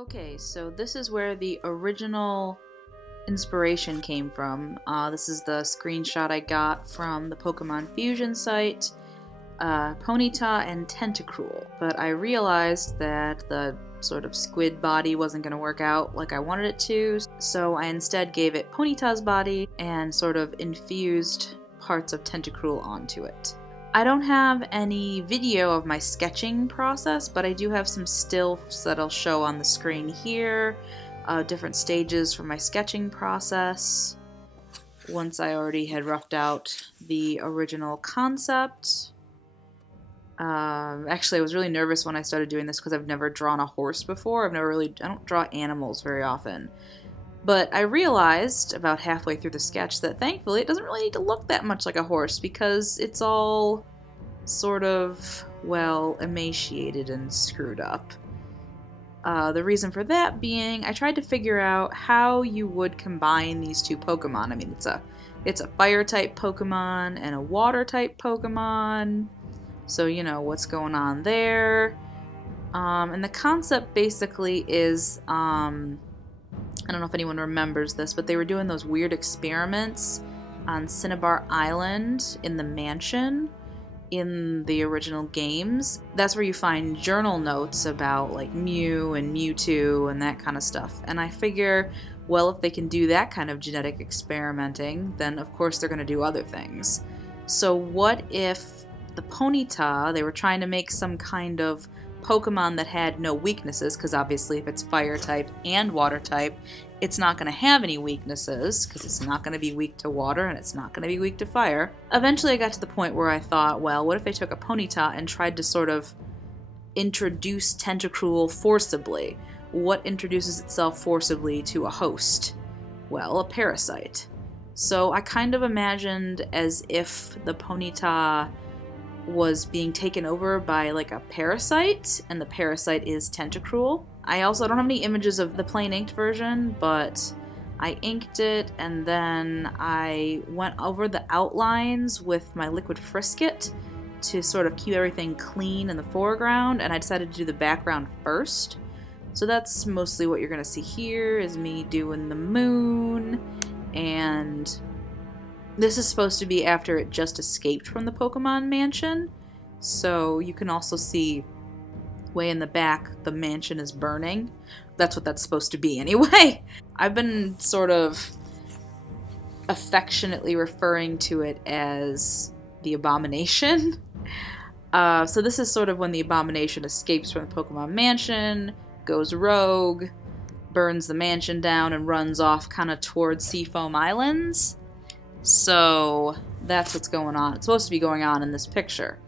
Okay, so this is where the original inspiration came from. This is the screenshot I got from the Pokemon Fusion site, Ponyta and Tentacruel. But I realized that the sort of squid body wasn't going to work out like I wanted it to, so I instead gave it Ponyta's body and sort of infused parts of Tentacruel onto it. I don't have any video of my sketching process, but I do have some stills that I'll show on the screen here, different stages from my sketching process. Once I already had roughed out the original concept. Actually, I was really nervous when I started doing this because I've never drawn a horse before. I don't draw animals very often. But I realized about halfway through the sketch that thankfully it doesn't really need to look that much like a horse because it's all sort of, well, emaciated and screwed up. The reason for that being, I tried to figure out how you would combine these two Pokemon. I mean, it's a fire-type Pokemon and a water-type Pokemon, so you know what's going on there. And the concept basically is, I don't know if anyone remembers this, but they were doing those weird experiments on Cinnabar Island in the mansion in the original games. That's where you find journal notes about like Mew and Mewtwo and that kind of stuff. And I figure, well, if they can do that kind of genetic experimenting, then of course they're going to do other things. So what if the Ponyta, they were trying to make some kind of Pokemon that had no weaknesses, because obviously if it's fire type and water type, it's not going to have any weaknesses, because it's not going to be weak to water and it's not going to be weak to fire. Eventually I got to the point where I thought, well, what if they took a Ponyta and tried to sort of introduce Tentacruel forcibly? What introduces itself forcibly to a host? Well, a parasite. So I kind of imagined as if the Ponyta was being taken over by like a parasite, and the parasite is Tentacruel. I don't have any images of the plain inked version, but I inked it and then I went over the outlines with my liquid frisket to sort of keep everything clean in the foreground, and I decided to do the background first. So that's mostly what you're gonna see here is me doing the moon, and this is supposed to be after it just escaped from the Pokemon mansion, so you can also see way in the back the mansion is burning. That's what that's supposed to be anyway. I've been sort of affectionately referring to it as the Abomination. So this is sort of when the Abomination escapes from the Pokemon mansion, goes rogue, burns the mansion down, and runs off kind of towards Seafoam Islands. So that's what's going on. It's supposed to be going on in this picture.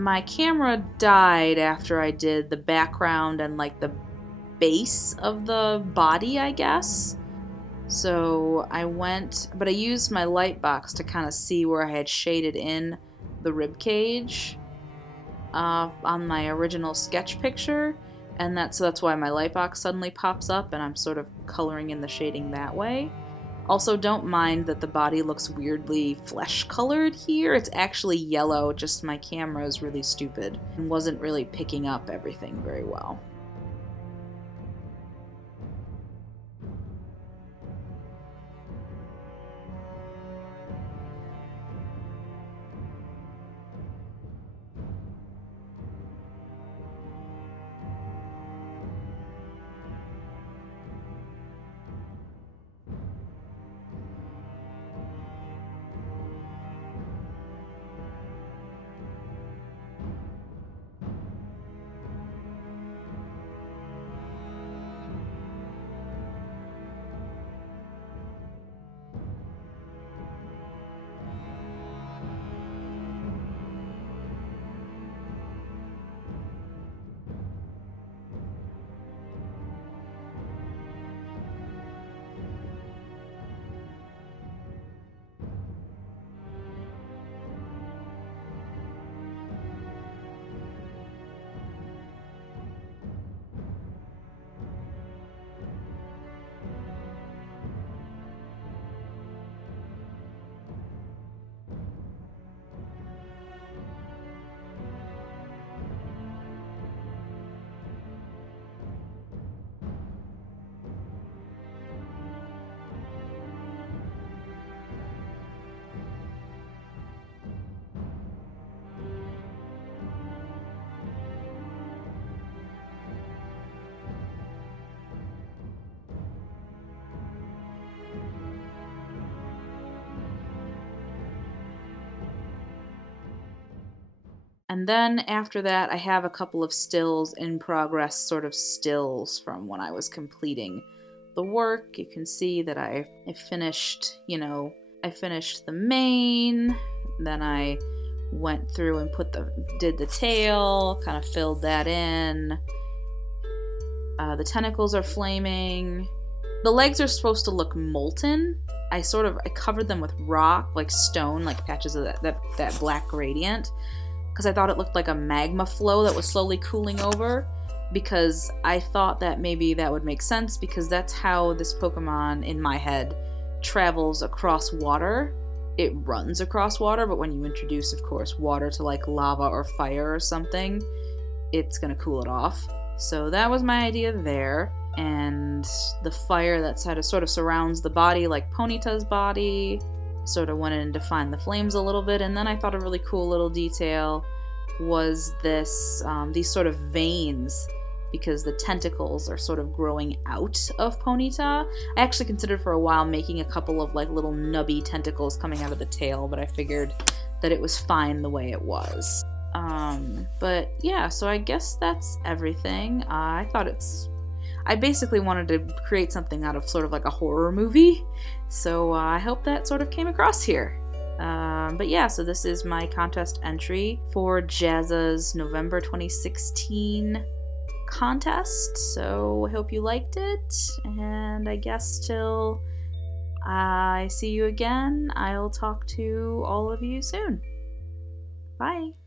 my camera died after I did the background and like the base of the body, I guess. So I used my light box to kind of see where I had shaded in the rib cage on my original sketch picture, and that's why my light box suddenly pops up, and I'm sort of coloring in the shading that way. Also, don't mind that the body looks weirdly flesh colored here. It's actually yellow, just my camera is really stupid and wasn't really picking up everything very well. And then after that, I have a couple of stills in progress, sort of stills from when I was completing the work. You can see that I finished, I finished the mane, then I went through and did the tail, kind of filled that in. The tentacles are flaming. The legs are supposed to look molten. I covered them with rock, like stone, like patches of that black gradient, because I thought it looked like a magma flow that was slowly cooling over, because I thought that maybe that would make sense, because that's how this Pokemon, in my head, travels across water. It runs across water, but when you introduce, of course, water to like lava or fire or something, it's gonna cool it off. So that was my idea there. And the fire that sort of surrounds the body like Ponyta's body. Sort of went in and defined the flames a little bit, and then I thought a really cool little detail was these sort of veins, because the tentacles are sort of growing out of Ponyta. I actually considered for a while making a couple of like little nubby tentacles coming out of the tail, but I figured that it was fine the way it was. But yeah, so I guess that's everything. I basically wanted to create something out of sort of like a horror movie, so I hope that sort of came across here. But yeah, so this is my contest entry for Jazza's November 2016 contest, so I hope you liked it, and I guess till I see you again, I'll talk to all of you soon. Bye!